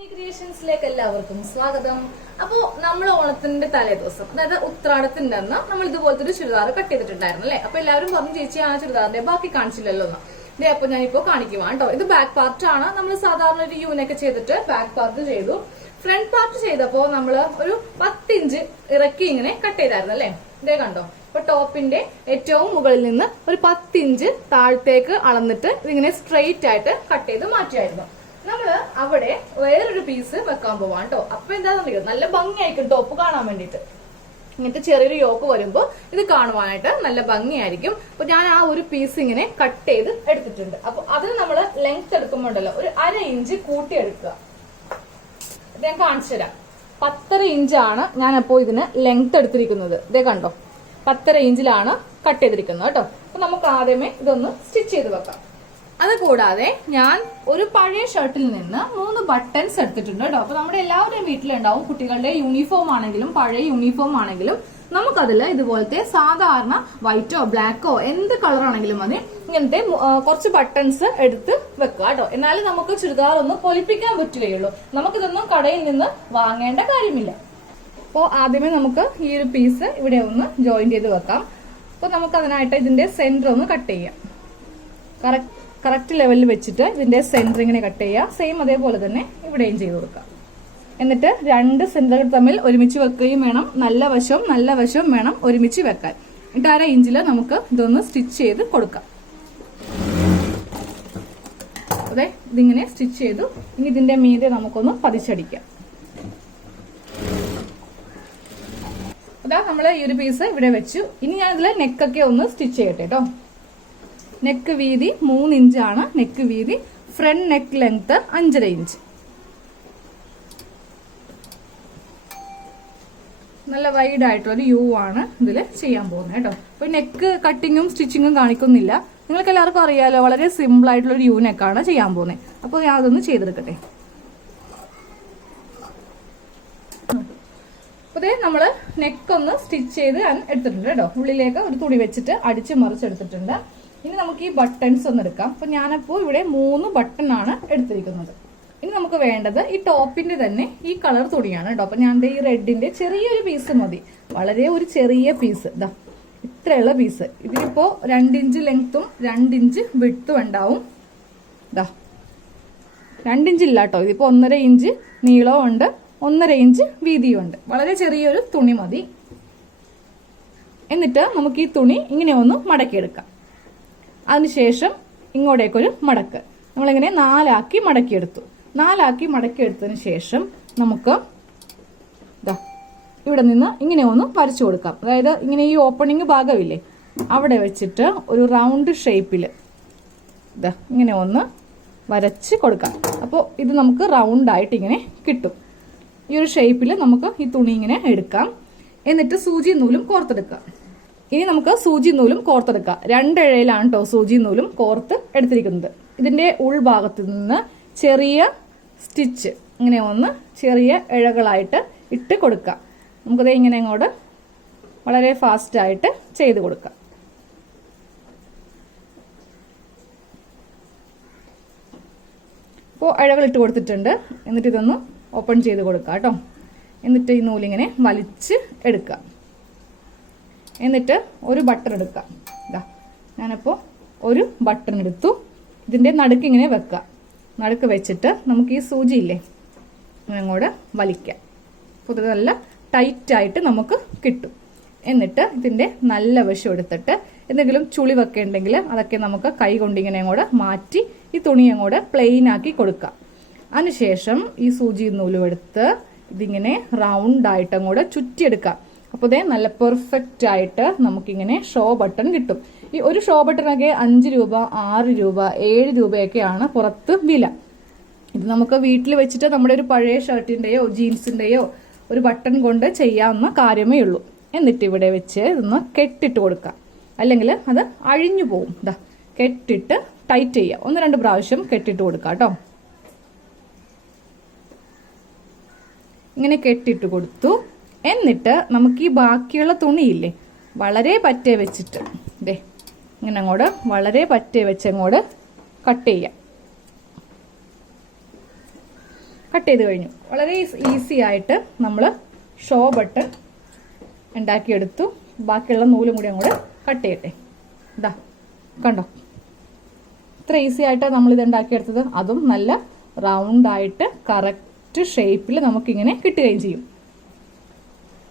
ക്രിയേഷൻസിലേക്ക് എല്ലാവർക്കും സ്വാഗതം. അപ്പോ നമ്മൾ ഓണത്തിന്റെ തലേ ദിവസം, അതായത് ഉത്രാടത്തിന്റെ അന്ന് നമ്മൾ ഇതുപോലത്തെ ഒരു ചുരിദാർ കട്ട് ചെയ്തിട്ടുണ്ടായിരുന്നു അല്ലെ. അപ്പൊ എല്ലാവരും പറഞ്ഞു, ചേച്ചി ആ ചുരിദാറിന്റെ ബാക്കി കാണിച്ചില്ലല്ലോ എന്ന്. ഇതേ അപ്പൊ ഞാനിപ്പോ കാണിക്കുവാ കേട്ടോ. ഇത് ബാക്ക് പാർട്ട് ആണ്. നമ്മൾ സാധാരണ ഒരു യൂനൊക്കെ ചെയ്തിട്ട് ബാക്ക് പാർട്ട് ചെയ്തു. ഫ്രണ്ട് പാർട്ട് ചെയ്തപ്പോ നമ്മള് ഒരു 10 ഇഞ്ച് ഇറക്കി ഇങ്ങനെ കട്ട് ചെയ്തായിരുന്നു അല്ലെ. ഇതേ കണ്ടോ. ഇപ്പൊ ടോപ്പിന്റെ ഏറ്റവും മുകളിൽ നിന്ന് ഒരു 10 ഇഞ്ച് താഴത്തേക്ക് അളന്നിട്ട് ഇതിങ്ങനെ സ്ട്രെയിറ്റ് ആയിട്ട് കട്ട് ചെയ്ത് മാറ്റിയായിരുന്നു. നമ്മള് അവിടെ വേറൊരു പീസ് വെക്കാൻ പോവാം കേട്ടോ. അപ്പൊ എന്താണെന്നറിയോ, നല്ല ഭംഗിയായിരിക്കും ടോപ്പ് കാണാൻ വേണ്ടിട്ട്. ഇങ്ങനത്തെ ചെറിയൊരു യോക്ക് വരുമ്പോ ഇത് കാണുവാനായിട്ട് നല്ല ഭംഗിയായിരിക്കും. അപ്പൊ ഞാൻ ആ ഒരു പീസ് ഇങ്ങനെ കട്ട് ചെയ്ത് എടുത്തിട്ടുണ്ട്. അപ്പൊ അതിന് നമ്മള് ലെങ്ത് എടുക്കുമ്പോണ്ടല്ലോ ഒരു 1/2 ഇഞ്ച് കൂട്ടി എടുക്കുക. ഞാൻ കാണിച്ചു തരാം. 10.5 ഇഞ്ചാണ് ഞാനപ്പോ ഇതിന് ലെങ്ത് എടുത്തിരിക്കുന്നത്. ഇതേ കണ്ടോ, 10.5 ഇഞ്ചിലാണ് കട്ട് ചെയ്തിരിക്കുന്നത് കേട്ടോ. അപ്പൊ നമുക്ക് ആദ്യമേ ഇതൊന്ന് സ്റ്റിച്ച് ചെയ്ത് വെക്കാം. അതുകൂടാതെ ഞാൻ ഒരു പഴയ ഷർട്ടിൽ നിന്ന് 3 ബട്ടൺസ് എടുത്തിട്ടുണ്ട് കേട്ടോ. അപ്പൊ നമ്മുടെ എല്ലാവരുടെയും വീട്ടിലുണ്ടാവും. കുട്ടികളുടെ യൂണിഫോം ആണെങ്കിലും പഴയ യൂണിഫോം ആണെങ്കിലും നമുക്കതിൽ ഇതുപോലത്തെ സാധാരണ വൈറ്റോ ബ്ലാക്കോ എന്ത് കളർ ആണെങ്കിലും മതി, ഇങ്ങനത്തെ കുറച്ച് ബട്ടൺസ് എടുത്ത് വെക്കുക കേട്ടോ. എന്നാലും നമുക്ക് ചുരിദാർ ഒന്നും പൊലിപ്പിക്കാൻ പറ്റുകയുള്ളൂ. നമുക്കിതൊന്നും കടയിൽ നിന്ന് വാങ്ങേണ്ട കാര്യമില്ല. അപ്പോൾ ആദ്യമേ നമുക്ക് ഈ ഒരു പീസ് ഇവിടെ ഒന്ന് ജോയിൻ ചെയ്ത് വെക്കാം. അപ്പോൾ നമുക്ക് അതിനായിട്ട് ഇതിന്റെ സെന്റർ ഒന്ന് കട്ട് ചെയ്യാം. കറക്റ്റ് ലെവലിൽ വെച്ചിട്ട് ഇതിന്റെ സെന്റർ ഇങ്ങനെ കട്ട് ചെയ്യുക. സെയിം അതേപോലെ തന്നെ ഇവിടെയും ചെയ്ത് കൊടുക്കാം. എന്നിട്ട് 2 സെന്ററുകൾ തമ്മിൽ ഒരുമിച്ച് വെക്കുകയും വേണം. നല്ല വശവും വേണം ഒരുമിച്ച് വെക്കാൻ. എന്നിട്ട് 1/2 ഇഞ്ചിൽ നമുക്ക് ഇതൊന്ന് സ്റ്റിച്ച് ചെയ്ത് കൊടുക്കാം. അതെ, ഇതിങ്ങനെ സ്റ്റിച്ച് ചെയ്തു. ഇനി ഇതിന്റെ മീതെ നമുക്കൊന്ന് പതിച്ചടിക്കാം. അതാ നമ്മൾ ഈ ഒരു പീസ് ഇവിടെ വെച്ചു. ഇനി ഞാൻ ഇതിൽ നെക്കൊക്കെ ഒന്ന് സ്റ്റിച്ച് ചെയ്യട്ടെ കേട്ടോ. നെക്ക് വീതി 3 ഇഞ്ചാണ് നെക്ക് വീതി. Front neck length 5.5 inch. നല്ല വൈഡ് ആയിട്ടൊരു യു ആണ് ഇതിൽ ചെയ്യാൻ പോകുന്നത് കേട്ടോ. അപ്പൊ നെക്ക് കട്ടിങ്ങും സ്റ്റിച്ചിങ്ങും കാണിക്കുന്നില്ല. നിങ്ങൾക്ക് എല്ലാവർക്കും അറിയാലോ, വളരെ സിമ്പിൾ ആയിട്ടുള്ള ഒരു യു നെക്കാണ് ചെയ്യാൻ പോകുന്നത്. അപ്പോൾ ഞാൻ അതൊന്ന് ചെയ്തെടുക്കട്ടെ. അപ്പൊ നമ്മള് നെക്കൊന്ന് സ്റ്റിച്ച് ചെയ്ത് ഞാൻ എടുത്തിട്ടുണ്ട് കേട്ടോ. ഉള്ളിലേക്ക് ഒരു തുണി വെച്ചിട്ട് അടിച്ച് മറിച്ചെടുത്തിട്ടുണ്ട്. ഇനി നമുക്ക് ഈ ബട്ടൺസ് ഒന്ന് എടുക്കാം. അപ്പൊ ഞാനപ്പോ ഇവിടെ 3 ബട്ടൺ ആണ് എടുത്തിരിക്കുന്നത്. ഇനി നമുക്ക് വേണ്ടത് ഈ ടോപ്പിന്റെ തന്നെ ഈ കളർ തുണിയാണ് കേട്ടോ. അപ്പൊ ഞാൻ ഈ റെഡിന്റെ ചെറിയൊരു പീസ് മതി, വളരെ ഒരു ചെറിയ പീസ്, ഇതാ ഇത്രയുള്ള പീസ്. ഇതിലിപ്പോ 2 ഇഞ്ച് ലെങ്ത്തും 2 ഇഞ്ച് വിഡ്ത്തും ഉണ്ടാവും. ഇതാ 2 ഇഞ്ച് ഇല്ല കേട്ടോ, ഇതിപ്പോ 1.5 ഇഞ്ച് നീളവും ഉണ്ട്, 1.5 ഇഞ്ച് വീതിയും ഉണ്ട്. വളരെ ചെറിയൊരു തുണി മതി. എന്നിട്ട് നമുക്ക് ഈ തുണി ഇങ്ങനെ ഒന്ന് മടക്കിയെടുക്കാം. അതിനുശേഷം ഇങ്ങോട്ടേക്കൊരു മടക്ക് നമ്മളിങ്ങനെ 4 ആക്കി മടക്കിയെടുത്തു. 4 ആക്കി മടക്കിയെടുത്തതിന് ശേഷം നമുക്ക് ഇവിടെ നിന്ന് ഇങ്ങനെ ഒന്ന് വരച്ചു കൊടുക്കാം. അതായത് ഇങ്ങനെ ഈ ഓപ്പണിങ് ഭാഗമില്ലേ, അവിടെ വെച്ചിട്ട് ഒരു റൗണ്ട് ഷേപ്പിൽ ഇങ്ങനെ ഒന്ന് വരച്ച് കൊടുക്കാം. അപ്പോൾ ഇത് നമുക്ക് റൗണ്ടായിട്ട് ഇങ്ങനെ കിട്ടും. ഈ ഒരു ഷേപ്പിൽ നമുക്ക് ഈ തുണി ഇങ്ങനെ എടുക്കാം. എന്നിട്ട് സൂചി നൂലും കോർത്തെടുക്കാം. ഇനി നമുക്ക് സൂചി നൂലും കോർത്തെടുക്കാം. 2 ഇഴയിലാണ് കേട്ടോ സൂചി നൂലും കോർത്ത് എടുത്തിരിക്കുന്നത്. ഇതിന്റെ ഉൾഭാഗത്ത് നിന്ന് ചെറിയ സ്റ്റിച്ച് ഇങ്ങനെ ഒന്ന് ചെറിയ ഇഴകളായിട്ട് ഇട്ട് കൊടുക്കാം. നമുക്കത് ഇങ്ങനെ ഇങ്ങോട്ട് വളരെ ഫാസ്റ്റ് ആയിട്ട് ചെയ്ത് കൊടുക്കാം. ഇപ്പോൾ ഇഴകൾ ഇട്ട് കൊടുത്തിട്ടുണ്ട്. എന്നിട്ട് ഇതൊന്ന് ഓപ്പൺ ചെയ്ത് കൊടുക്കാം കേട്ടോ. എന്നിട്ട് ഈ നൂലിങ്ങനെ വലിച്ച് എടുക്കാം. എന്നിട്ട് ഒരു ബട്ടൺ എടുക്കാം. ഇതാ ഞാനിപ്പോൾ ഒരു ബട്ടൺ എടുത്തു. ഇതിന്റെ നടുക്ക് ഇങ്ങനെ വെക്കാം. നടുക്ക് വെച്ചിട്ട് നമുക്ക് ഈ സൂചി ഇല്ലേ അങ്ങോട്ട് വലിക്കാം. അപ്പോൾ ഇത് നല്ല ടൈറ്റായിട്ട് നമുക്ക് കിട്ടും. എന്നിട്ട് ഇതിന്റെ നല്ല വശം എടുത്തിട്ട് എന്തെങ്കിലും ചുളി വെക്കേണ്ടെങ്കിൽ അതൊക്കെ നമുക്ക് കൈ കൊണ്ട് ഇങ്ങനെ അങ്ങോട്ട് മാറ്റി ഈ തുണി അങ്ങോട്ട് പ്ലെയിൻ ആക്കി കൊടുക്കാം. അതിനുശേഷം ഈ സൂചി നൂലും എടുത്ത് ഇതിങ്ങനെ റൗണ്ട് ആയിട്ട് അങ്ങോട്ട് ചുറ്റിയെടുക്കാം. അപ്പോൾ ഇതേ നല്ല പെർഫെക്റ്റ് ആയിട്ട് നമുക്കിങ്ങനെ ഷോ ബട്ടൺ കിട്ടും. ഈ ഒരു ഷോ ബട്ടണൊക്കെ 5 രൂപ 6 രൂപ 7 രൂപയൊക്കെയാണ് പുറത്ത് വില. ഇത് നമുക്ക് വീട്ടിൽ വെച്ചിട്ട് നമ്മുടെ ഒരു പഴയ ഷർട്ടിന്റെയോ ജീൻസിന്റെയോ ഒരു ബട്ടൺ കൊണ്ട് ചെയ്യാവുന്ന കാര്യമേ ഉള്ളൂ. എന്നിട്ട് ഇവിടെ വെച്ച് ഇതൊന്ന് കെട്ടിട്ട് കൊടുക്കാം. അല്ലെങ്കിൽ അത് അഴിഞ്ഞു പോകും. ഇതാ കെട്ടിട്ട് ടൈറ്റ് ചെയ്യാം. 1-2 പ്രാവശ്യം കെട്ടിട്ട് കൊടുക്കാം കേട്ടോ. ഇങ്ങനെ കെട്ടിട്ട് കൊടുത്തു. എന്നിട്ട് നമുക്ക് ഈ ബാക്കിയുള്ള തുണിയില്ലേ വളരെ പറ്റേ വെച്ചിട്ട് ദേ ഇങ്ങനെ അങ്ങോട്ട് വളരെ പറ്റേ വെച്ച് അങ്ങോട്ട് കട്ട് ചെയ്യാം. കട്ട് ചെയ്ത് കഴിഞ്ഞു. വളരെ ഈസി ആയിട്ട് നമ്മൾ ഷോ ബട്ടൺ ഉണ്ടാക്കിയെടുത്തു. ബാക്കിയുള്ള നൂലും കൂടി അങ്ങോട്ട് കട്ട് ചെയ്യട്ടെ. ഇതാ കണ്ടോ, ഇത്ര ഈസി ആയിട്ടാണ് നമ്മളിത് ഉണ്ടാക്കിയെടുത്തത്. അതും നല്ല റൗണ്ടായിട്ട് കറക്റ്റ് ഷേപ്പിൽ നമുക്കിങ്ങനെ കിട്ടുകയും ചെയ്യും.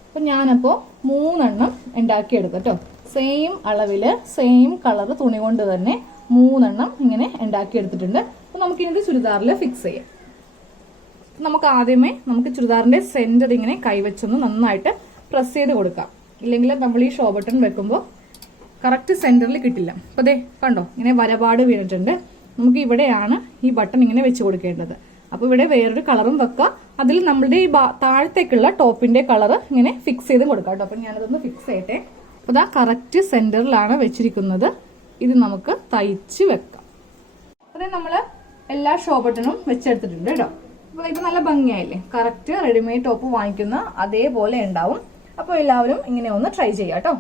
അപ്പം ഞാനപ്പോൾ 3 ഉണ്ടാക്കിയെടുത്തു കേട്ടോ. സെയിം അളവിൽ സെയിം കളർ തുണി കൊണ്ട് തന്നെ 3 ഇങ്ങനെ ഉണ്ടാക്കിയെടുത്തിട്ടുണ്ട്. അപ്പം നമുക്കിത് ചുരിദാറിൽ ഫിക്സ് ചെയ്യാം. നമുക്ക് ആദ്യമേ ചുരിദാറിന്റെ സെന്റർ ഇങ്ങനെ കൈവച്ചൊന്ന് നന്നായിട്ട് പ്രസ് ചെയ്ത് കൊടുക്കാം. ഇല്ലെങ്കിൽ നമ്മൾ ഈ ഷോ ബട്ടൺ വെക്കുമ്പോൾ കറക്റ്റ് സെന്ററിൽ കിട്ടില്ല. അപ്പോൾ ദേ കണ്ടോ, ഇങ്ങനെ വരപാട് വീണിട്ടുണ്ട്. നമുക്ക് ഇവിടെയാണ് ഈ ബട്ടൺ ഇങ്ങനെ വെച്ച് കൊടുക്കേണ്ടത്. അപ്പോൾ ഇവിടെ വേറൊരു കളറും വെക്കുക. അതിൽ നമ്മളുടെ ഈ താഴത്തേക്കുള്ള ടോപ്പിന്റെ കളർ ഇങ്ങനെ ഫിക്സ് ചെയ്ത് കൊടുക്കാം കേട്ടോ. അപ്പം ഞാനതൊന്ന് ഫിക്സ് ചെയ്യട്ടെ. അപ്പോൾ ഇതാ കറക്റ്റ് സെന്ററിലാണ് വെച്ചിരിക്കുന്നത്. ഇത് നമുക്ക് തയ്ച്ച് വെക്കാം. അതെ, നമ്മൾ എല്ലാ ഷോ ബട്ടണും വെച്ചെടുത്തിട്ടുണ്ട് കേട്ടോ. അപ്പോൾ ഇപ്പം നല്ല ഭംഗിയായില്ലേ? കറക്റ്റ് റെഡിമെയ്ഡ് ടോപ്പ് വാങ്ങിക്കുന്ന അതേപോലെ ഉണ്ടാവും. അപ്പോൾ എല്ലാവരും ഇങ്ങനെ ഒന്ന് ട്രൈ ചെയ്യാം കേട്ടോ.